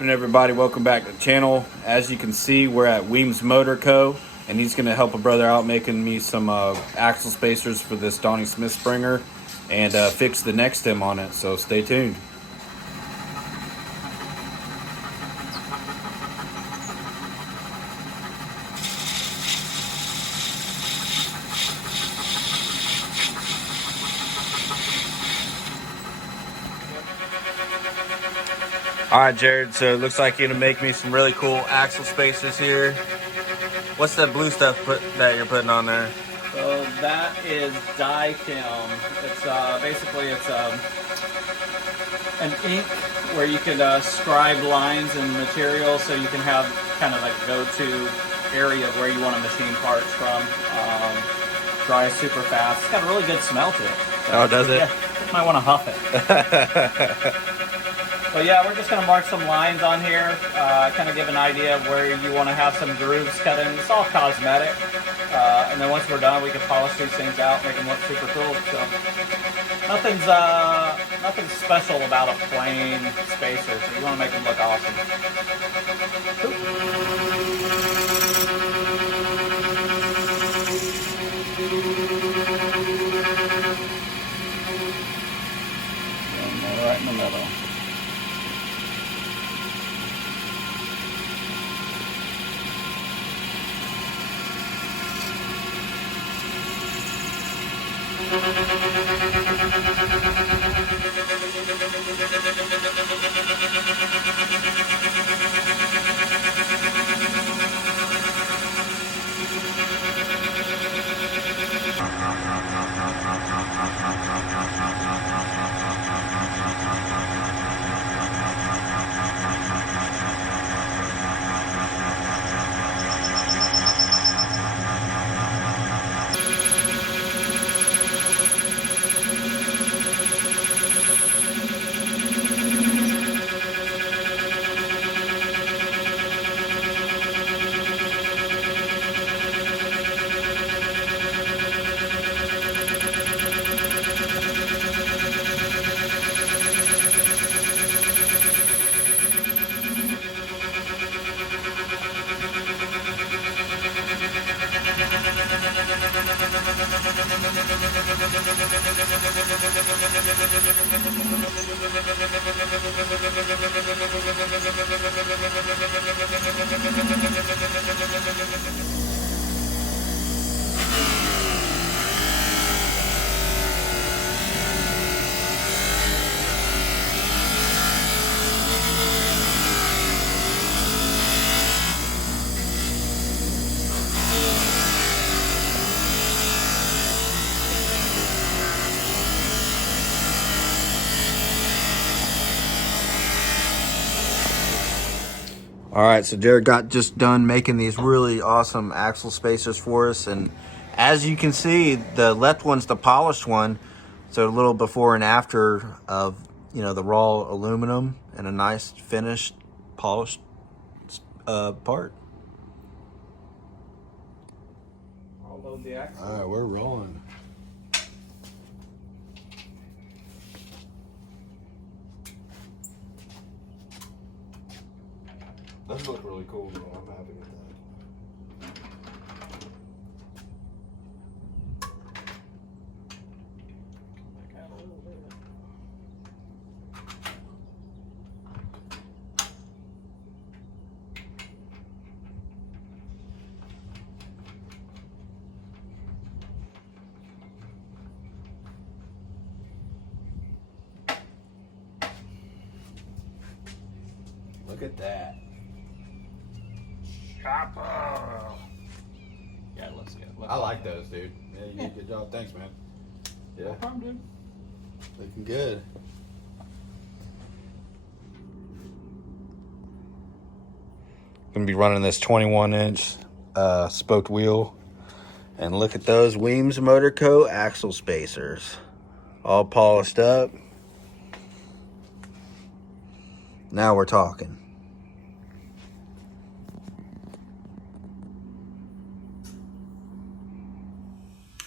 happening, everybody? Welcome back to the channel. As you can see, we're at Weems Motor Co. and he's going to help a brother out making me some axle spacers for this Donnie Smith Springer and fix the neck stem on it, so stay tuned. All right, Jared, so it looks like you're gonna make me some really cool axle spacers here. What's that blue stuff that you're putting on there? So that is dye film. It's basically an ink where you can scribe lines and material, so you can have kind of like go-to area where you want to machine parts from. Dries super fast. It's got a really good smell to it. So, oh, does it? Yeah, you might want to huff it. But yeah, we're just going to mark some lines on here, kind of give an idea of where you want to have some grooves cut in. It's all cosmetic. And then once we're done, we can polish these things out, make them look super cool. So nothing special about a plain spacer. So you want to make them look awesome. And right in the middle. All right, so Jared got just done making these really awesome axle spacers for us, and as you can see, the left one's the polished one, so a little before and after of, you know, the raw aluminum and a nice finished polished part. I'll load the axle. All right, we're rolling. Those look really cool, bro. I'm happy with that. Look at that. Chopper. Yeah, it looks good. I like those, dude. Yeah, you did a good job. Thanks, man. Yeah. No problem, dude. Looking good. Gonna be running this 21-inch spoked wheel, and look at those Weems Motor Co. axle spacers, all polished up. Now we're talking.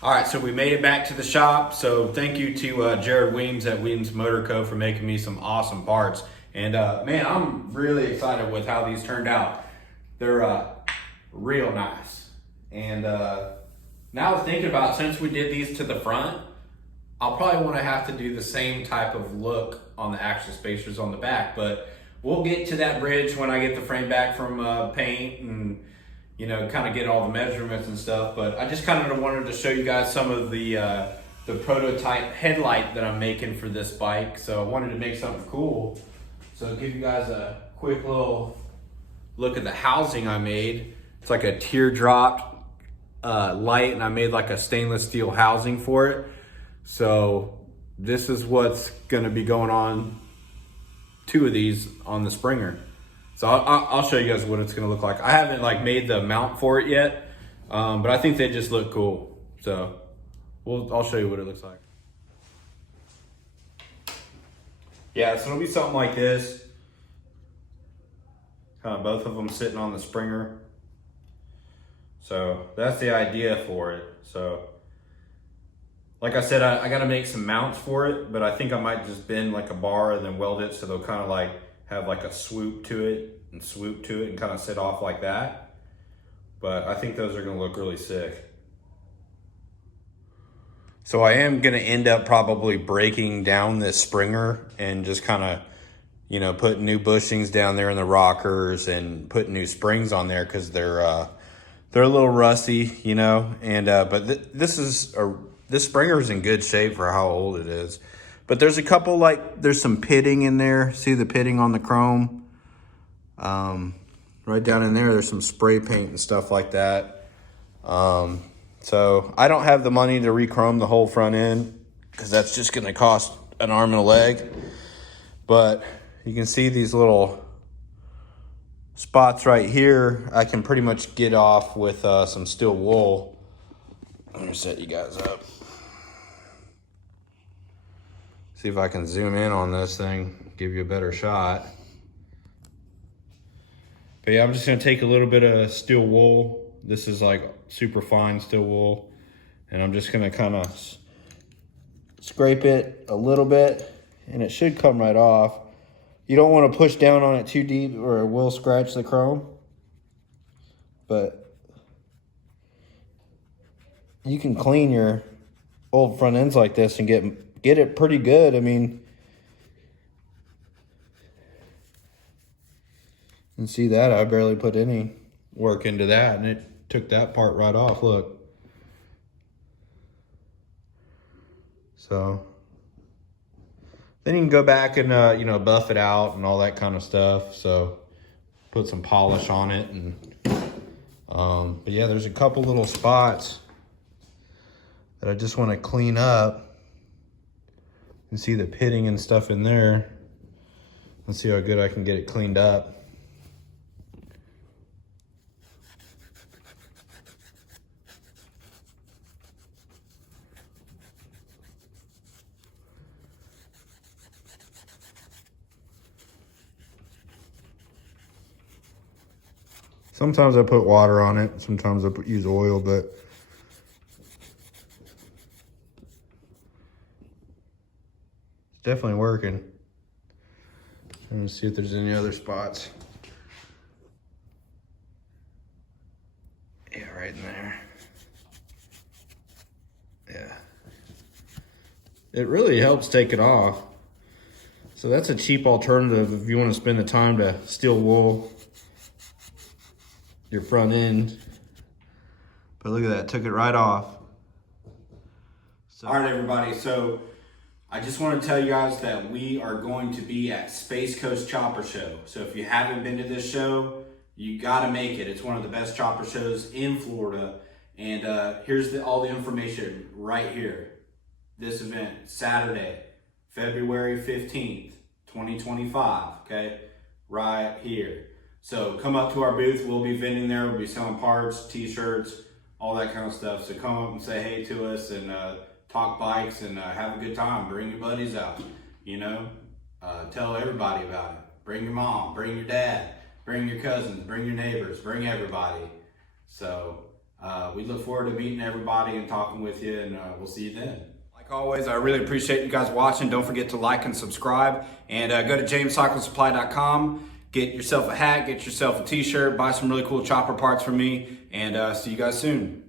All right, so we made it back to the shop. So thank you to Jared Weems at Weems Motor Co. for making me some awesome parts. And man, I'm really excited with how these turned out. They're real nice. And now I was thinking about, since we did these to the front, I'll probably want to have to do the same type of look on the axle spacers on the back, but we'll get to that bridge when I get the frame back from paint and, you know, kind of get all the measurements and stuff. But I just kind of wanted to show you guys some of the prototype headlight that I'm making for this bike. So I wanted to make something cool. So I'll give you guys a quick little look at the housing I made. It's like a teardrop light, and I made like a stainless steel housing for it. So this is what's gonna be going on 2 of these on the Springer. So I'll show you guys what it's gonna look like. I haven't like made the mount for it yet, but I think they just look cool. So I'll show you what it looks like. Yeah, so it'll be something like this. Kind of both of them sitting on the Springer. So that's the idea for it. So like I said, I gotta make some mounts for it, but I think I might just bend like a bar and then weld it so they'll kind of like have like a swoop to it and kind of sit off like that. But I think those are gonna look really sick. So I am gonna end up probably breaking down this Springer and just kind of, you know, putting new bushings down there in the rockers and putting new springs on there, because they're a little rusty, you know. And but this Springer's in good shape for how old it is. But there's a couple, like, there's some pitting in there. See the pitting on the chrome? Right down in there, there's some spray paint and stuff like that. So I don't have the money to re-chrome the whole front end, because that's just gonna cost an arm and a leg. But you can see these little spots right here, I can pretty much get off with some steel wool. I'm gonna set you guys up. See if I can zoom in on this thing, give you a better shot. But yeah, I'm just gonna take a little bit of steel wool. This is like super fine steel wool. And I'm just gonna kind of scrape it a little bit, and it should come right off. You don't want to push down on it too deep or it will scratch the chrome. But you can clean your old front ends like this and get it pretty good. I mean, you can see that I barely put any work into that, and it took that part right off. Look. So then you can go back and you know, buff it out and all that kind of stuff. So put some polish on it, and but yeah, there's a couple little spots that I just want to clean up. You can see the pitting and stuff in there. Let's see how good I can get it cleaned up. Sometimes I put water on it, sometimes I use oil, but it's definitely working. I'm gonna see if there's any other spots. Yeah, right in there. Yeah. It really helps take it off. So that's a cheap alternative if you want to spend the time to steel wool your front end. But look at that, took it right off. So, all right, everybody, so I just want to tell you guys that we are going to be at Space Coast Chopper Show. So if you haven't been to this show, you got to make it. It's one of the best chopper shows in Florida. And here's all the information right here. This event, Saturday, February 15th, 2025, okay? Right here. So come up to our booth. We'll be vending there. We'll be selling parts, t-shirts, all that kind of stuff. So come up and say hey to us and talk bikes and have a good time. Bring your buddies out, you know. Tell everybody about it. Bring your mom, bring your dad, bring your cousins, bring your neighbors, bring everybody. So we look forward to meeting everybody and talking with you, and we'll see you then. Like Like always, I really appreciate you guys watching. Don't forget to like and subscribe. And go to JAMESCYCLESUPPLY.com. Get yourself a hat, get yourself a t-shirt, buy some really cool chopper parts from me, and see you guys soon.